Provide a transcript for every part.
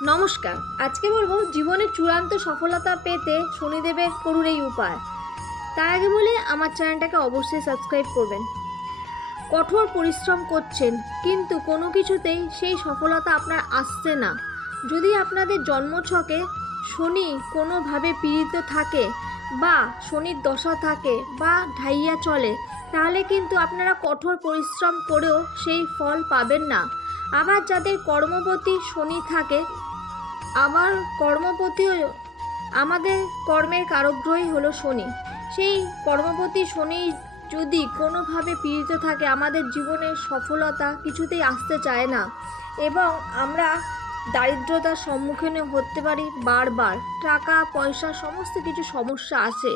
নমস্কার। আজকে বলবো জীবনে চূড়ান্ত সফলতা পেতে শনিদেবের করুন এই উপায়। তার আগে বলে আমার চ্যানেলটাকে অবশ্যই সাবস্ক্রাইব করবেন। কঠোর পরিশ্রম করছেন কিন্তু কোনো কিছুতেই সেই সফলতা আপনার আসছে না। যদি আপনাদের জন্মছকে শনি কোনোভাবে পীড়িত থাকে বা শনির দশা থাকে বা ঢাইয়া চলে, তাহলে কিন্তু আপনারা কঠোর পরিশ্রম করেও সেই ফল পাবেন না। আবার যাদের কর্মপতি শনি থাকে, আবার কর্মপতিও আমাদের কর্মের কারকগ্রহই হলো শনি। সেই কর্মপতি শনি যদি কোনোভাবে পীড়িত থাকে, আমাদের জীবনের সফলতা কিছুতেই আসতে চায় না এবং আমরা দারিদ্রতার সম্মুখীন হতে পারি বারবার। টাকা পয়সা সমস্ত কিছু সমস্যা আসে।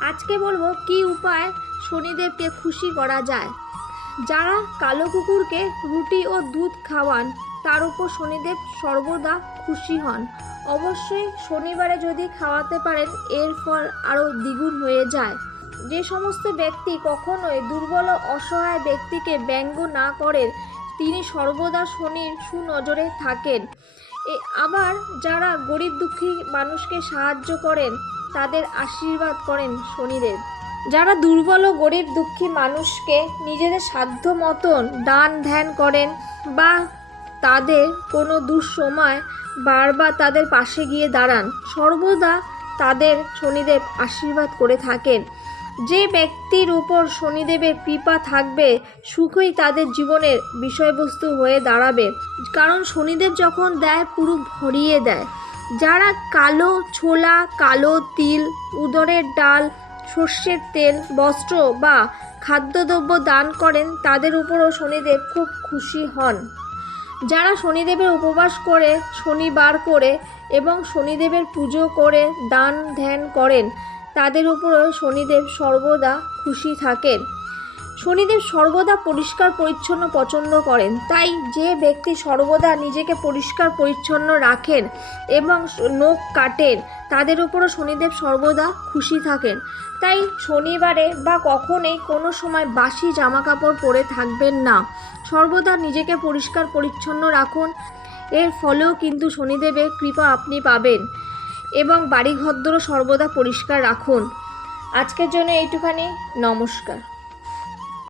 আজকে বলবো কি উপায় শনিদেবকে খুশি করা যায়। যারা কালো কুকুরকে রুটি ও দুধ খাওয়ান, তার উপর শনিদেব সর্বদা খুশি হন। অবশ্যই শনিবারে যদি খাওয়াতে পারেন, এর ফল আরও দ্বিগুণ হয়ে যায়। যে সমস্ত ব্যক্তি কখনোই দুর্বল ও অসহায় ব্যক্তিকে ব্যঙ্গ না করেন, তিনি সর্বদা শনির সুনজরে থাকেন। আবার যারা গরিব দুঃখী মানুষকে সাহায্য করেন, তাদের আশীর্বাদ করেন শনিদেব। যারা দুর্বল ও গরিব দুঃখী মানুষকে নিজেদের সাধ্য মতন দান ধ্যান করেন বা তাদের কোনো দুঃসময় বারবার তাদের পাশে গিয়ে দাঁড়ান, সর্বদা তাদের শনিদেব আশীর্বাদ করে থাকেন। যে ব্যক্তির উপর শনিদেবের কৃপা থাকবে, সুখই তাদের জীবনের বিষয়বস্তু হয়ে দাঁড়াবে। কারণ শনিদেব যখন দেয়, পুরো ভরিয়ে দেয়। যারা কালো ছোলা, কালো তিল, উড়দের ডাল, সর্ষের তেল, বস্ত্র বা খাদ্যদ্রব্য দান করেন, তাদের উপরও শনিদেব খুব খুশি হন। যারা শনিদেবের উপবাস করে, শনিবার করে এবং শনিদেবের পুজো করে দান ধ্যান করেন, তাদের উপরও শনিদেব সর্বদা খুশি থাকেন। শনিদেব সর্বদা পরিষ্কার পরিচ্ছন্ন পছন্দ করেন। তাই যে ব্যক্তি সর্বদা নিজেকে পরিষ্কার পরিচ্ছন্ন রাখেন এবং নখ কাটেন, তাদের উপরও শনিদেব সর্বদা খুশি থাকেন। তাই শনিবারে বা কখনোই কোনো সময় বাসি জামা কাপড় পরে থাকবেন না। সর্বদা নিজেকে পরিষ্কার পরিচ্ছন্ন রাখুন। এর ফলেও কিন্তু শনিদেবের কৃপা আপনি পাবেন। এবং বাড়িঘরদোরও সর্বদা পরিষ্কার রাখুন। আজকের জন্য এইটুখানি। নমস্কার।